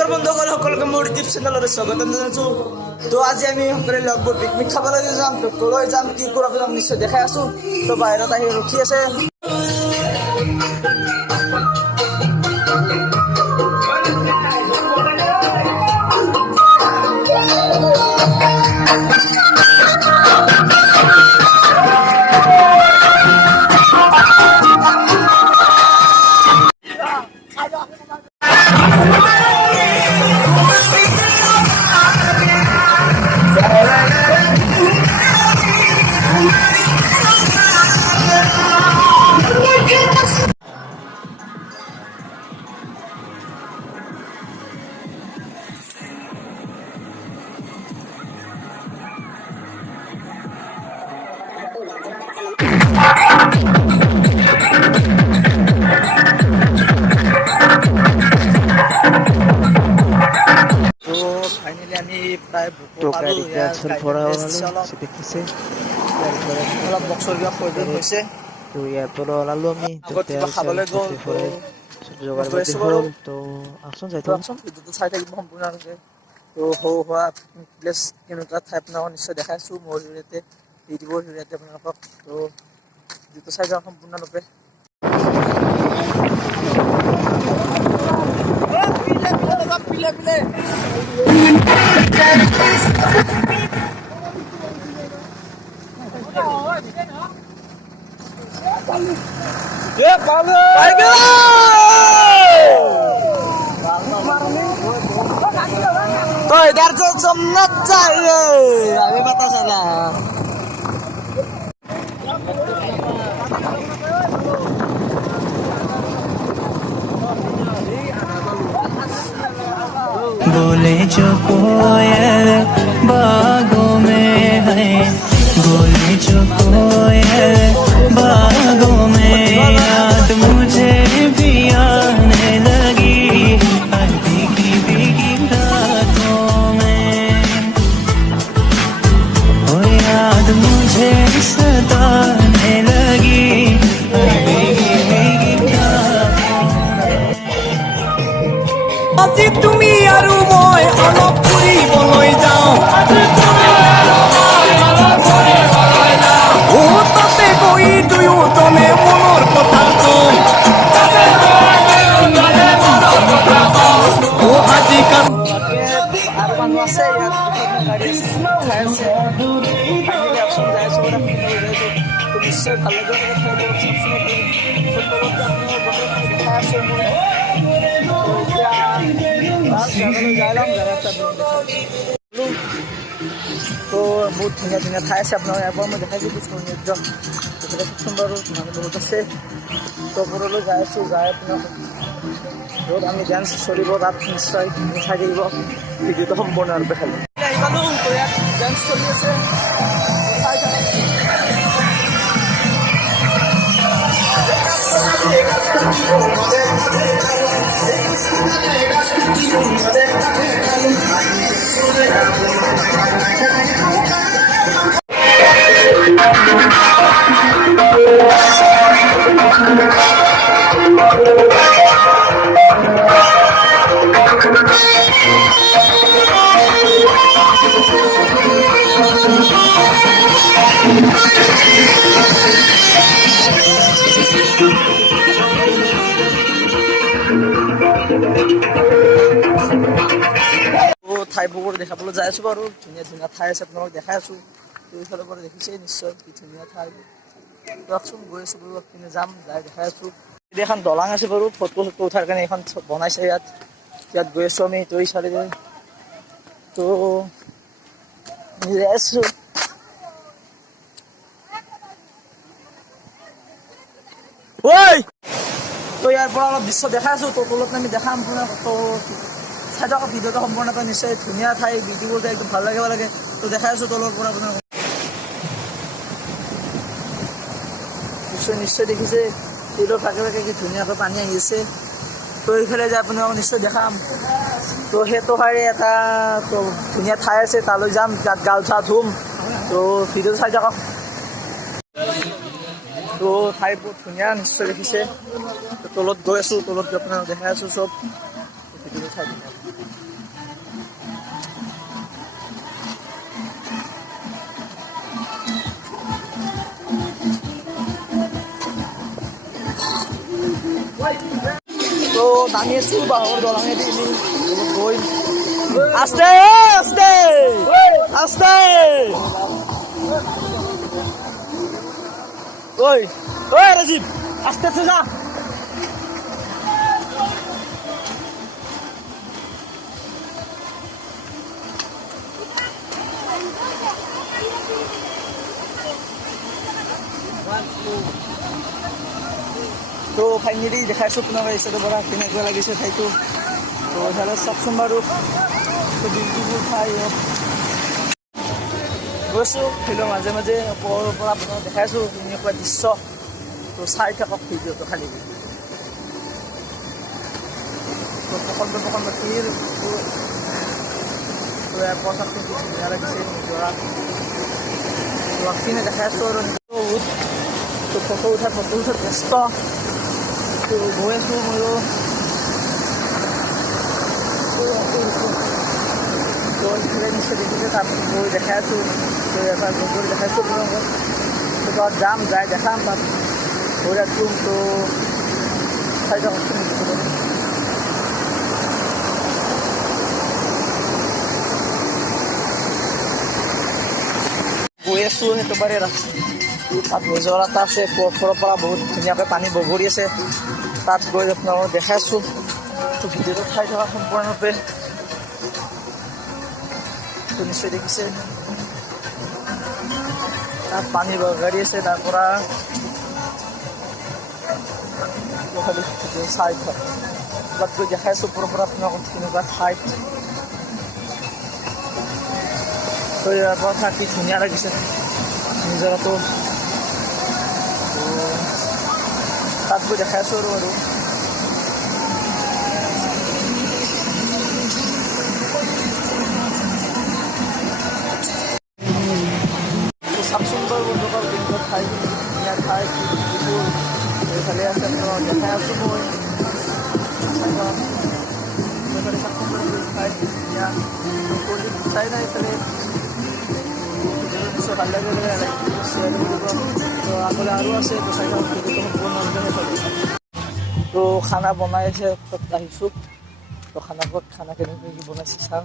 নমস্কাৰ বন্ধুসকল, সকলোকে মোৰ ইউটিউব চেনেললৈ স্বাগতম জনাইছোঁ। তো আজি আমি সকলোৱে লগবোৰ পিকনিক খাবলৈ যাম। তো ক'লৈ যাম, কি কৰোঁ আপোনাক নিশ্চয় দেখাই আছোঁ। তো বাহিৰত আহি ৰখি আছে। অলপ বক্সৰ কিবা প্ৰয়োজন হৈছে। তো ইয়াৰ পৰা ওলালো আমি খাবলৈ গ'ল তো আচোন ভিডিঅ'টো চাই থাকিব সম্পূৰ্ণৰূপে। তো সৰু সুৰা প্লেচ কেনেকুৱা ঠাই আপোনালোকক নিশ্চয় দেখাইছোঁ মোৰ জৰিয়তে, ইউটিউবৰ জৰিয়তে আপোনালোকক। তো ভিডিঅ'টো চাই যাওঁ সম্পূৰ্ণৰূপে। तो इधर से सुनना चाहिए, अभी पता चला। बोले जो कोयल बागों में है, बोले जो कोयल बागों में, याद मुझे भी आने लगी भीगी भीगी रातों में। ओ याद मुझे सताने लगी भीगी भीगी रातों में। আজি তুমি আৰু মই অলপ ফুৰিবলৈ যাওঁ, তাতে গৈ দুয়োজনে মনৰ কথা কওঁ। আজিকালি আৰু মানুহ আছে ইয়াত, নিশ্চয় ভাল তো বহুত ধুনীয়া ধুনীয়া ঠাই আছে আপোনাৰ ইয়াৰ পৰা মই দেখাইছোঁ কিছু সৌন্দৰ্য। খুব সুন্দৰ মানুহ বহুত আছে। তো ওপৰলৈ যাই আছোঁ, যাই আপোনাৰ য'ত আমি ডেন্স চলিব তাত নিশ্চয় চাই থাকিব ভিডিঅ'টো সম্পূৰ্ণৰূপে খালি। আহিলোঁ তো ইয়াত ডেন্স চলি আছে, চাই ঠাইবোৰ দেখাবলৈ যাই আছোঁ বাৰু। ধুনীয়া ধুনীয়া ঠাই আছে, আপোনালোকক দেখাই আছোঁ। এইফালৰ পৰা দেখিছেই নিশ্চয় কি ধুনীয়া ঠাইবোৰ। দিয়কচোন গৈ আছোঁ বাৰু, পিনে যাম, যাই দেখাই আছোঁ। এখন দলং আছে বাৰু, ফটো উঠাৰ কাৰণে এখন বনাইছে ইয়াত। ইয়াত গৈ আছোঁ আমি, তই চালি তো যাই আছোঁ। তো ইয়াৰ পৰা অলপ দৃশ্য দেখাই আছোঁ। তো তলত আমি দেখাম আপোনাক। তো চাই থাকক ভিডিঅ'টো সম্পূৰ্ণকৈ, নিশ্চয় ধুনীয়া ঠাই, ভিডিঅ'বোৰ একদম ভাল লাগিব লাগে। তো দেখাই আছোঁ তলৰ পৰা আপোনাক। নিশ্চয় দেখিছে শিলৰ ভাগে ভাগে কি ধুনীয়াকৈ পানী আহি আছে। তো এইফালে যে আপোনাক নিশ্চয় দেখাম। তো সেইটো শাৰী এটা তো ধুনীয়া ঠাই আছে, তালৈ যাম, তাত গাল চা ধুম। তো ভিডিঅ'টো চাই থাকক। তো ঠাইবোৰ ধুনীয়া নিশ্চয় দেখিছে। তলত গৈ আছোঁ, তলত গৈ আপোনাক দেখাই আছোঁ চব ভিডিঅ'টো চাই থাকক। তো নামি আছো বাঁহৰ দলঙেদি গৈ আস্তে আস্তে আস্তে ঐ ঐ ৰাজীব আস্তে আস্তে যা তো ফাইনেলি দেখাইছোঁ আপোনাক এইচাইডৰ পৰা কেনেকুৱা লাগিছে ঠাইটো তো এইফালে চাওকচোন বাৰু তো বিউটিফুল ঠাই গৈছোঁ ফিল্ডৰ মাজে মাজে ওপৰৰ পৰা আপোনাক দেখাইছোঁ এনেকুৱা দৃশ্য তো চাই থাকক ভিডিঅ'টো খালি তো প্ৰকল্প ফিল তো ইয়াৰ পথাৰটো কি ধুনীয়া লাগিছে নিজৰা তো আগপিনে দেখাইছোঁ আৰু বহুত তো ফটো উঠাত ব্যস্ত তো গৈ আছোঁ ময়ো তো ইফালে নিশ্চয় দেখিছে তাত গৈ দেখাই আছোঁ তো এবাৰ গৈ দেখাইছোঁ আপোনালোকক তো তাত যাম যাই দেখাম তাত গৈ আছোঁ তো চাই থাককচোন গৈ আছোঁ একেবাৰে তাত নিজৰা এটা আছে পথৰৰ পৰা বহুত ধুনীয়াকৈ পানী বগৰি আছে তাত গৈ আপোনালোকক দেখাইছোঁ তো ভিডিঅ'টো চাই থকা সম্পূৰ্ণৰূপে তো নিশ্চয় দেখিছে তাত পানী বগৰি আছে তাৰ পৰা খালি চাই তাত গৈ দেখাইছোঁ ওপৰৰ পৰা আপোনালোকক কেনেকুৱা ঠাই তো ইয়াৰ পৰা থাকি ধুনীয়া লাগিছে নিজৰাটো তাত গৈ দেখাই আছোঁ আৰু চাওকচোন বাৰু বন্ধুসকল কেনেকুৱা ঠাই ধুনীয়া ঠাই বিউটিফুল এইফালে আছে আপোনালোকক দেখাই আছোঁ মই এইফালে চাওকচোন বাৰু ঠাই ধুনীয়া চাই নাই এইফালে নিশ্চয় ভাল লাগে তো আগলৈ আৰু আছে তো চাই তো খানা বনাই আছে তাত আহিছোঁ তো খানা কেনেকৈ কি বনাইছে চাওঁ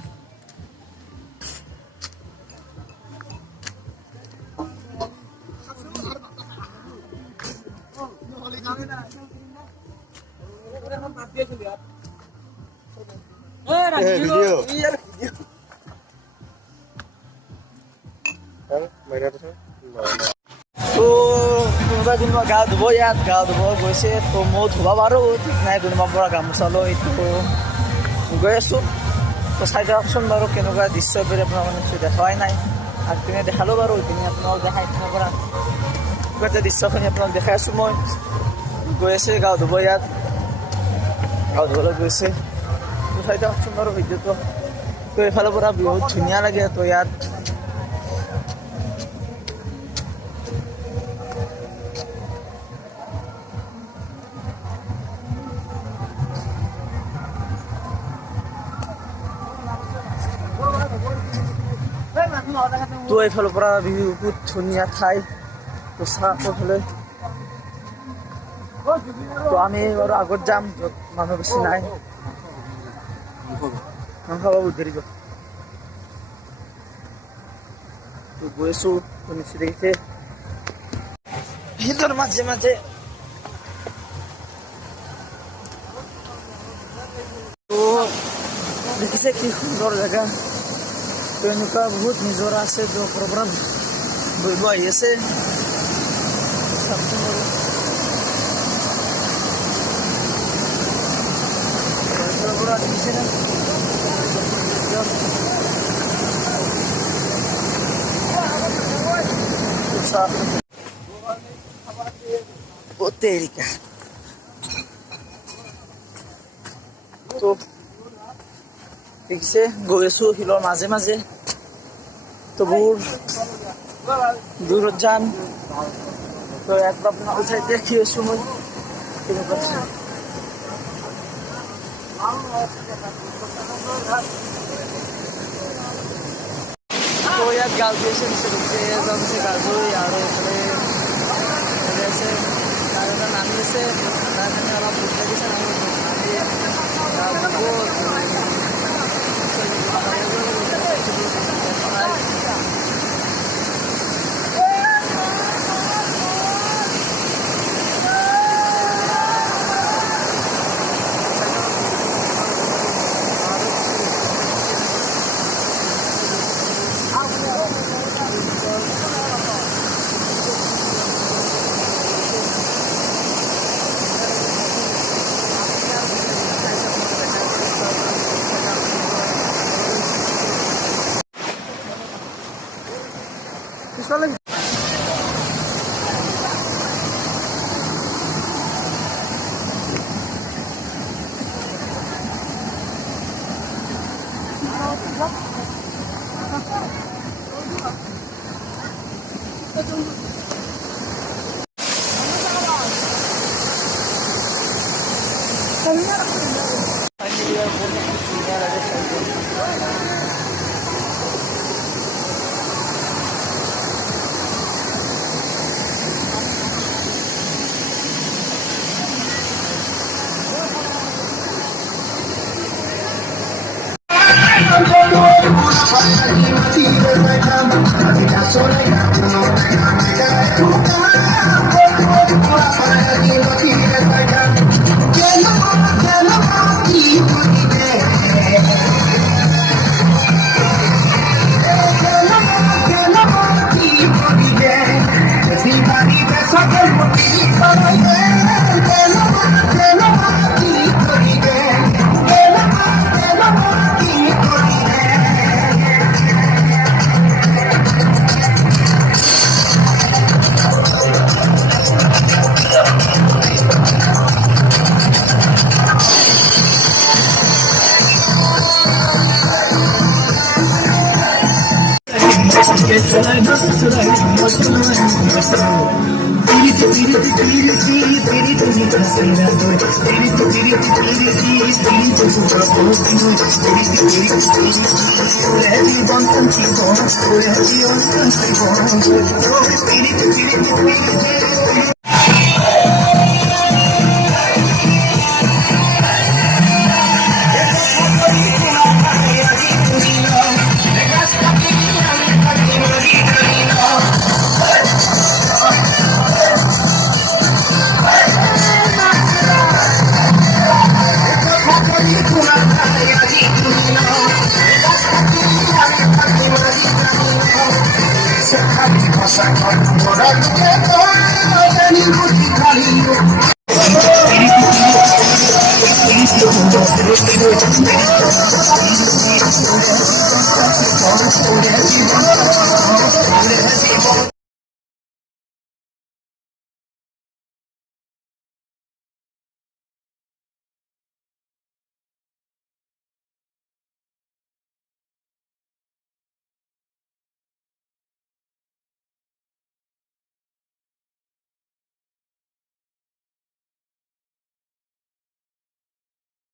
তো কোনোবা কোনোবা গা ধুব ইয়াত গা ধুব গৈছে তো মই ধুব পাৰোঁ ঠিক নাই কোনোবাৰ পৰা গামোচা লৈ তো গৈ আছোঁ তো চাই যাওকচোন বাৰু কেনেকুৱা দৃশ্য বুলি আপোনাৰ মানে দেখুৱাই নাই আগপিনে দেখালোঁ বাৰু এইপিনে আপোনালোক দেখাই পিনৰ পৰা গোটেই দৃশ্যখিনি আপোনাক দেখাই আছোঁ মই গৈ আছে গা ধুব ইয়াত গা ধুবলৈ গৈছে তো চাই যাওকচোন বাৰু ভিডিঅ'টো তো এইফালৰ পৰা বহুত ধুনীয়া লাগে তো ইয়াত তো এইফালৰ পৰা বহুত ধুনীয়া ঠাই তো চাহফালে তো আমি বাৰু আগত যাম য'ত মানুহ বেছি নাই মাংস বাবু ধৰিব তো গৈ আছোঁ তো নিশ্চয় দেখিছে সিহঁতৰ মাজে মাজে তো দেখিছে কি সুন্দৰ জেগা তো এনেকুৱা বহুত নিজৰা আছে তো ওপৰৰ পৰা বহিব আহি আছে চাওকচোন বাৰু ওপৰৰ পৰা দেখিছে না Botérica. তো দেখিছে গৈ আছোঁ শিলৰ মাজে মাজে তো বহুত দূৰত যাম তো একবাৰ আপনাৰ উঠাই দেখি আছোঁ মই কেনেকুৱা তো ইয়াত গাঁও আছে নিচে গাজৰি আৰু এইফালে আছে গাড়িটা নামিয়েছে তাৰ অলপ বুঝতে দিয়েছেন আমি যাবো পিছলে Thank you.